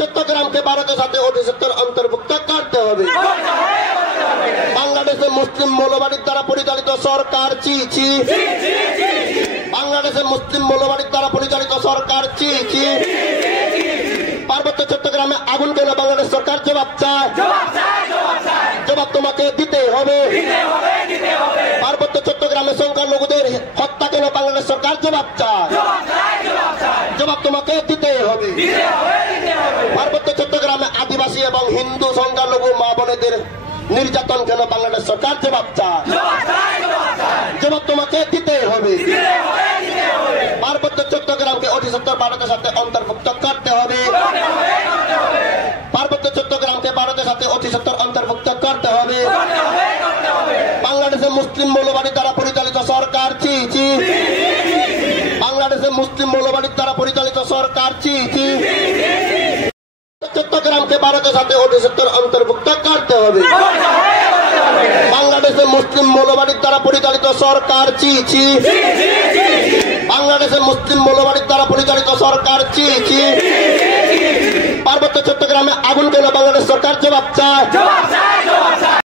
চট্টগ্রামকে ভারতের সাথে অতি সত্তর অন্তর্ভুক্ত করতে হবে। বাংলাদেশের মুসলিম মৌলবাদীর দ্বারা পরিচালিত সরকার চি চি। বাংলাদেশের মুসলিম মৌলবাদীর দ্বারা পরিচালিত সরকার চি চি। পার্বত্য চট্টগ্রামে আগুন কেন বাংলাদেশ সরকার জবাব চায়, জবাব তোমাকে দিতে হবে। পার্বত্য চট্টগ্রামে সংখ্যালঘুদের হত্যা কেন বাংলাদেশ সরকার জবাব চায়, জবাব তোমাকে দিতে হবে। পার্বত্য চট্টগ্রামে আদিবাসী এবং হিন্দু সংখ্যালঘু মা বোনেদের নির্যাতন কেন বাংলাদেশ সরকার জবাব চায়, জবাব তোমাকে দিতে হবে। পার্বত্য চট্টগ্রামকে অতি সত্তর ভারতের সাথে অন্তর্ভুক্ত করতে হবে। পার্বত্য চট্টগ্রামকে ভারতের সাথে অতি সত্তর অন্তর্ভুক্ত করতে হবে। বাংলাদেশের মুসলিম মৌলবাদী দ্বারা পরিচালিত সরকার চি চি। বাংলাদেশের মুসলিম মৌলবাদী দ্বারা পরিচালিত সরকার চি চি। চট্টগ্রামকে ভারতের সাথে অতি সত্তর অন্তর্ভুক্ত করতে হবে। বাংলাদেশের মুসলিম মৌলবাদীর দ্বারা পরিচালিত সরকার চি চি। বাংলাদেশের মুসলিম মৌলবাদীর দ্বারা পরিচালিত সরকার চি চি। পার্বত্য চট্টগ্রামে আগুন কেন বাংলাদেশ সরকার জবাব চায়,